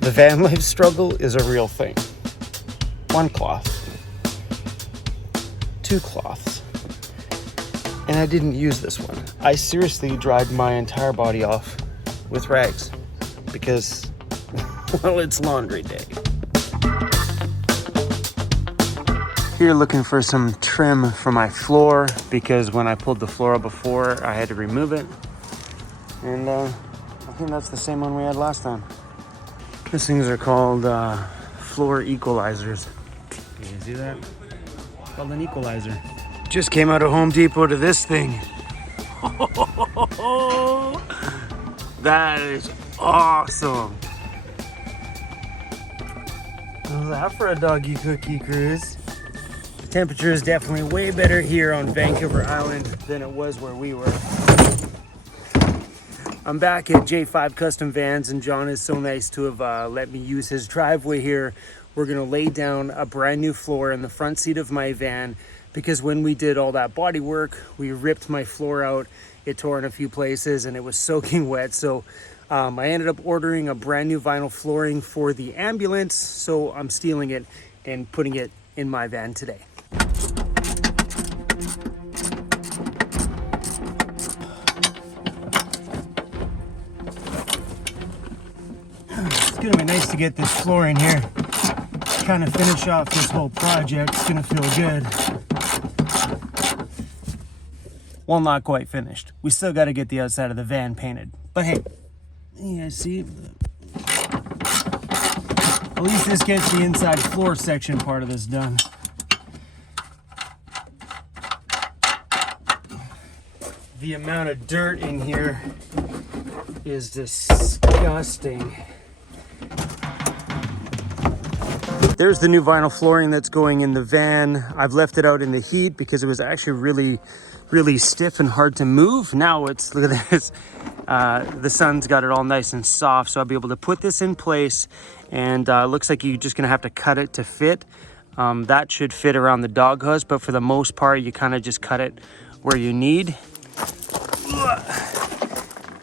The van life struggle is a real thing. 1 cloth, 2 cloths, and I didn't use this one. I seriously dried my entire body off with rags because, well, it's laundry day. Here looking for some trim for my floor because when I pulled the floor up before, I had to remove it. And I think that's the same one we had last time. These things are called floor equalizers. You can see that? It's called an equalizer. Just came out of Home Depot to this thing. That is awesome. How's that for a doggy cookie cruise? The temperature is definitely way better here on Vancouver Island than it was where we were. I'm back at J5 Custom Vans, and John is so nice to have let me use his driveway here. We're gonna lay down a brand new floor in the front seat of my van because when we did all that body work, we ripped my floor out. It tore in a few places and it was soaking wet. So I ended up ordering a brand new vinyl flooring for the ambulance. So I'm stealing it and putting it in my van today. It's gonna be nice to get this floor in here, kind of finish off this whole project. It's gonna feel good. Well, not quite finished. We still got to get the outside of the van painted. But hey, you guys see? At least this gets the inside floor section part of this done. The amount of dirt in here is disgusting. There's the new vinyl flooring that's going in the van. I've left it out in the heat because it was actually really stiff and hard to move. Now it's, look at this, the sun's got it all nice and soft, so I'll be able to put this in place, and it looks like you're just gonna have to cut it to fit. That should fit around the doghouse, but for the most part, you kind of just cut it where you need.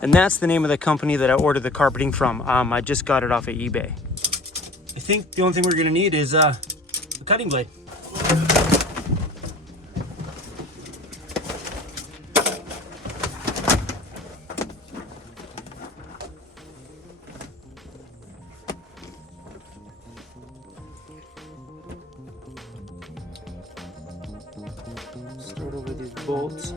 And that's the name of the company that I ordered the carpeting from. I just got it off of eBay. I think the only thing we're gonna need is a cutting blade. Start over these bolts.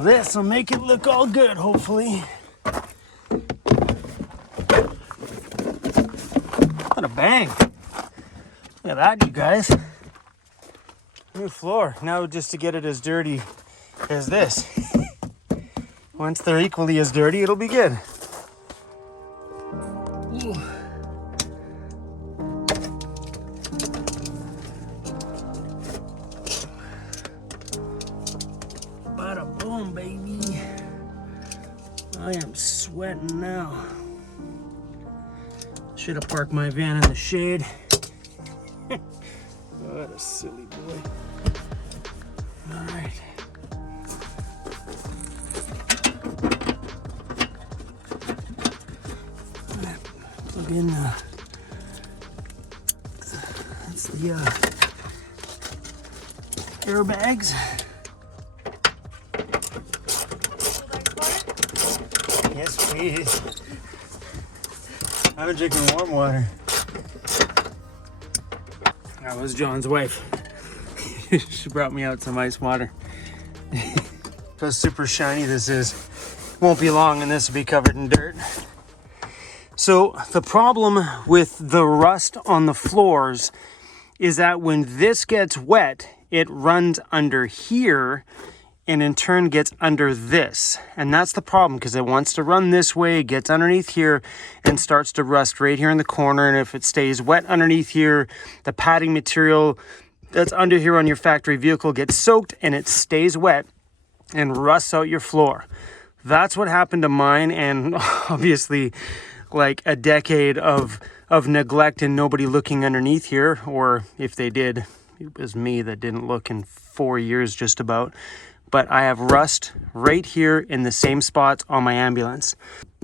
This will make it look all good, hopefully. What a bang. Look at that, you guys. New floor. Now just to get it as dirty as this. Once they're equally as dirty, it'll be good. Ooh. Bada boom, baby. I am sweating now. Should have parked my van in the shade. What a silly boy. All right. Plug in that's the airbags. Yes, please. I've been drinking warm water. That was John's wife. She brought me out some ice water. How super shiny this is. Won't be long and this will be covered in dirt. So the problem with the rust on the floors is that when this gets wet, it runs under here and in turn gets under this. And that's the problem because it wants to run this way, gets underneath here and starts to rust right here in the corner. And if it stays wet underneath here, the padding material that's under here on your factory vehicle gets soaked and it stays wet and rusts out your floor. That's what happened to mine, and obviously like a decade of neglect and nobody looking underneath here, or if they did, it was me that didn't look in 4 years just about. But I have rust right here in the same spots on my ambulance.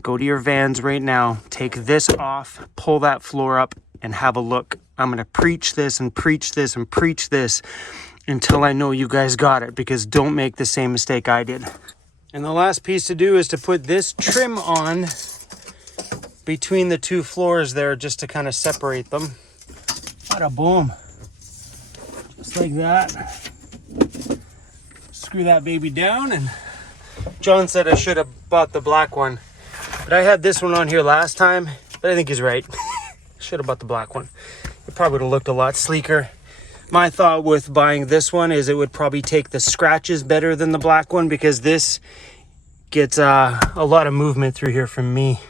Go to your vans right now, take this off, pull that floor up and have a look. I'm gonna preach this and preach this and preach this until I know you guys got it, because don't make the same mistake I did. And the last piece to do is to put this trim on between the two floors there just to kind of separate them. Bada boom. Just like that. Screw that baby down, and John said I should have bought the black one, but I had this one on here last time, but I think he's right. Should have bought the black one. It probably would have looked a lot sleeker. My thought with buying this one is it would probably take the scratches better than the black one, because this gets a lot of movement through here from me.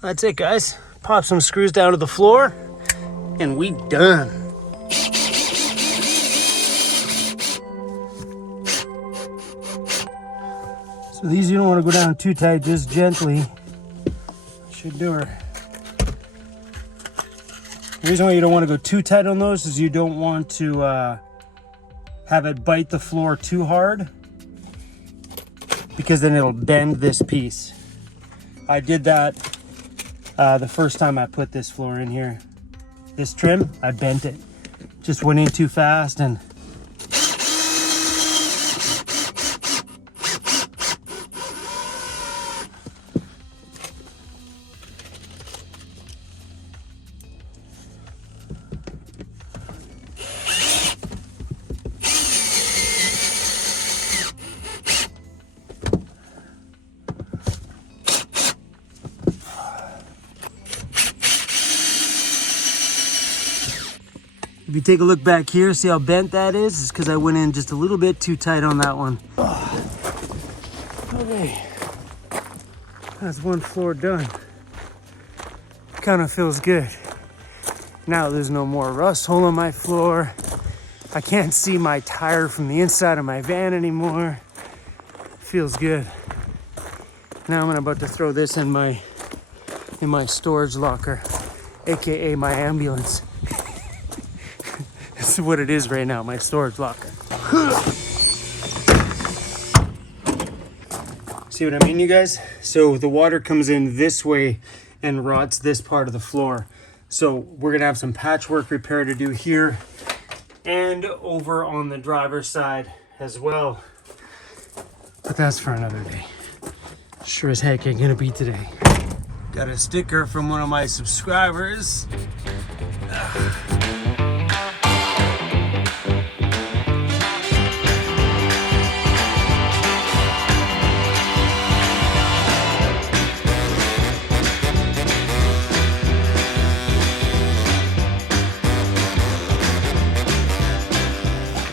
That's it, guys. Pop some screws down to the floor and we done. So these you don't want to go down too tight, just gently. Should do her. The reason why you don't want to go too tight on those is you don't want to have it bite the floor too hard, because then it'll bend this piece. I did that the first time I put this floor in here. This trim, I bent it. Just went in too fast and if you take a look back here, see how bent that is? It's because I went in just a little bit too tight on that one. Okay, that's one floor done. Kind of feels good. Now there's no more rust hole on my floor. I can't see my tire from the inside of my van anymore. Feels good. Now I'm about to throw this in my storage locker, aka my ambulance. This is what it is right now, my storage locker. See what I mean, you guys? So the water comes in this way and rots this part of the floor. So we're gonna have some patchwork repair to do here and over on the driver's side as well. But that's for another day. Sure as heck ain't gonna be today. Got a sticker from one of my subscribers.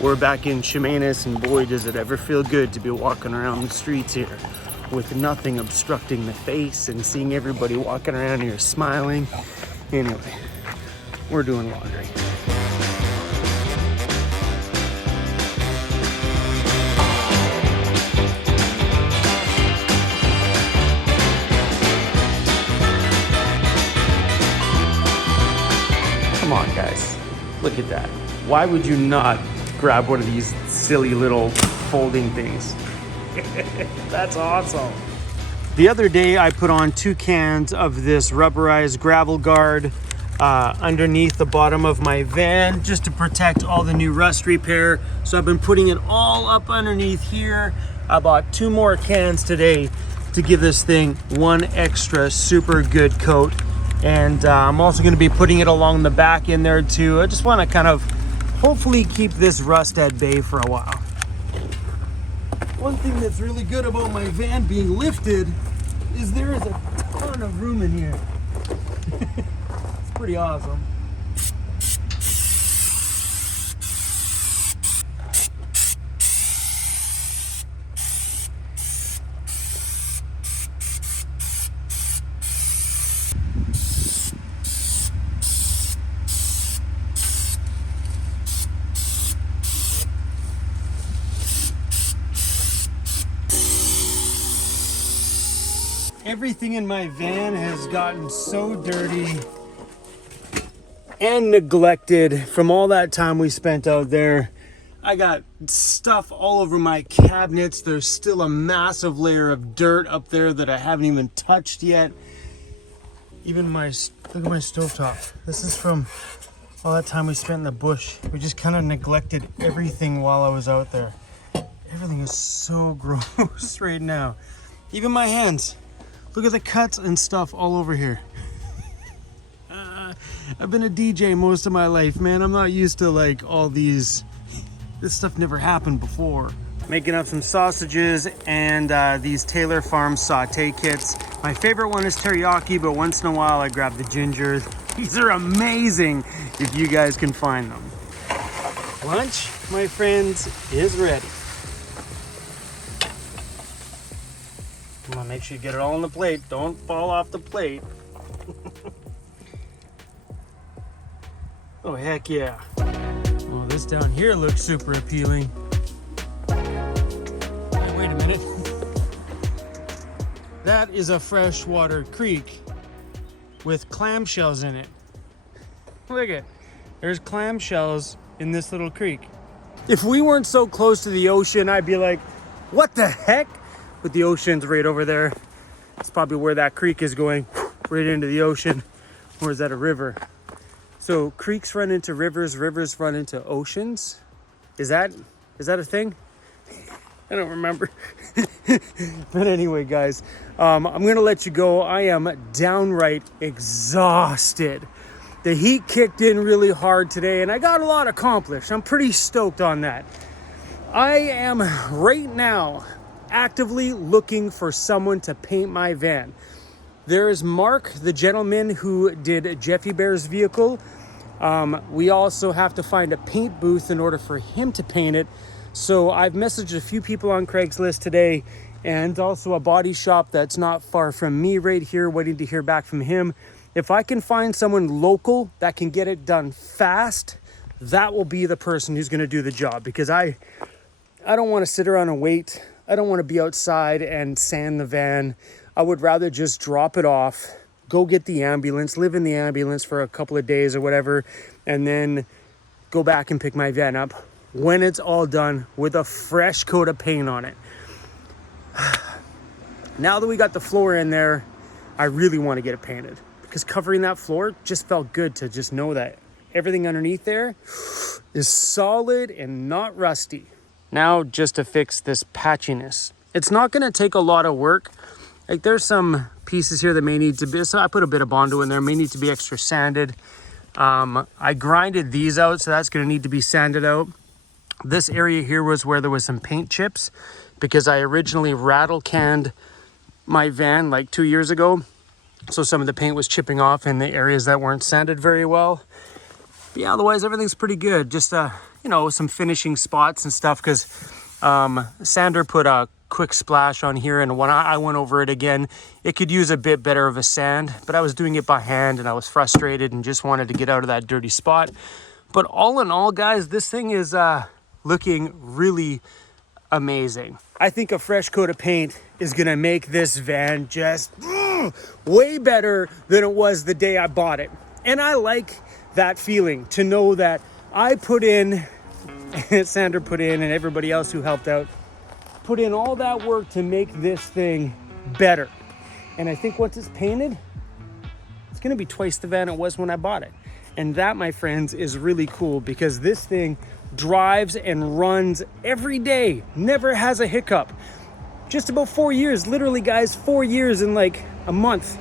We're back in Chemainus, and boy, does it ever feel good to be walking around the streets here with nothing obstructing the face and seeing everybody walking around here smiling. Anyway, we're doing laundry. Come on, guys, look at that. Why would you not grab one of these silly little folding things? That's awesome. The other day I put on 2 cans of this rubberized gravel guard underneath the bottom of my van just to protect all the new rust repair. So I've been putting it all up underneath here. I bought 2 more cans today to give this thing one extra super good coat. And I'm also going to be putting it along the back in there too. I just want to kind of hopefully keep this rust at bay for a while. One thing that's really good about my van being lifted is there is a ton of room in here. It's pretty awesome. Everything in my van has gotten so dirty and neglected from all that time we spent out there. I got stuff all over my cabinets. There's still a massive layer of dirt up there that I haven't even touched yet. Even look at my stovetop. This is from all that time we spent in the bush. We just kind of neglected everything while I was out there. Everything is so gross right now. Even my hands. Look at the cuts and stuff all over here. I've been a DJ most of my life, man. I'm not used to like all these, this stuff never happened before. Making up some sausages and these Taylor Farm saute kits. My favorite one is teriyaki, but once in a while I grab the ginger. These are amazing if you guys can find them. Lunch, my friends, is ready. Come on, make sure you get it all on the plate. Don't fall off the plate. Oh, heck yeah. Oh, this down here looks super appealing. Hey, wait a minute. That is a freshwater creek with clamshells in it. Look at, there's clamshells in this little creek. If we weren't so close to the ocean, I'd be like, what the heck? But the ocean's right over there. It's probably where that creek is going, right into the ocean. Or is that a river? So creeks run into rivers, rivers run into oceans. Is that a thing? I don't remember. But anyway, guys, I'm gonna let you go. I am downright exhausted. The heat kicked in really hard today and I got a lot accomplished. I'm pretty stoked on that. I am right now actively looking for someone to paint my van. There is Mark, the gentleman who did Jeffy Bear's vehicle. We also have to find a paint booth in order for him to paint it. So I've messaged a few people on Craigslist today and also a body shop that's not far from me right here, waiting to hear back from him. If I can find someone local that can get it done fast, that will be the person who's going to do the job, because I don't want to sit around and wait. I don't want to be outside and sand the van. I would rather just drop it off, go get the ambulance, live in the ambulance for a couple of days or whatever, and then go back and pick my van up when it's all done with a fresh coat of paint on it. Now that we got the floor in there, I really want to get it painted, because covering that floor just felt good to just know that everything underneath there is solid and not rusty. Now just to fix this patchiness. It's not going to take a lot of work. Like there's some pieces here that may need to be, so I put a bit of Bondo in there, may need to be extra sanded. I grinded these out, so that's going to need to be sanded out. This area here was where there was some paint chips, because I originally rattle canned my van like 2 years ago. So some of the paint was chipping off in the areas that weren't sanded very well. But yeah, otherwise everything's pretty good. Just you know, some finishing spots and stuff, because Sander put a quick splash on here, and when I went over it again, it could use a bit better of a sand, but I was doing it by hand and I was frustrated and just wanted to get out of that dirty spot. But all in all, guys, this thing is looking really amazing. I think a fresh coat of paint is gonna make this van just way better than it was the day I bought it. And I like that feeling, to know that I put in, Sander put in, and everybody else who helped out put in all that work to make this thing better. And I think once it's painted, it's gonna be twice the van it was when I bought it. And that, my friends, is really cool, because this thing drives and runs every day, never has a hiccup. Just about 4 years, literally, guys, 4 years in like a month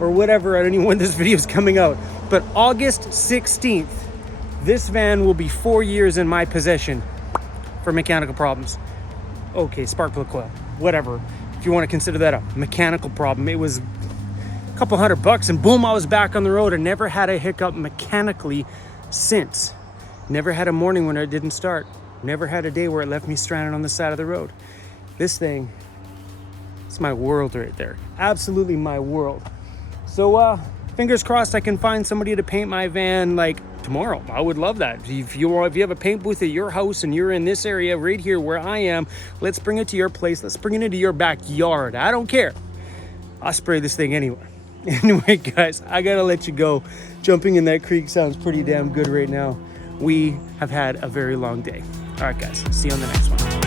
or whatever. I don't even know when this video is coming out, but August 16th, this van will be 4 years in my possession for mechanical problems. Okay, spark plug coil, whatever. If you want to consider that a mechanical problem, it was a couple $100 and boom, I was back on the road and never had a hiccup mechanically since. Never had a morning when it didn't start. Never had a day where it left me stranded on the side of the road. This thing, it's my world right there. Absolutely my world. So fingers crossed I can find somebody to paint my van like tomorrow. I would love that. If you have a paint booth at your house and you're in this area right here where I am, let's bring it to your place. Let's bring it into your backyard. I don't care. I'll spray this thing anyway. Anyway, guys, I gotta let you go. Jumping in that creek sounds pretty damn good right now. We have had a very long day. All right, guys, see you on the next one.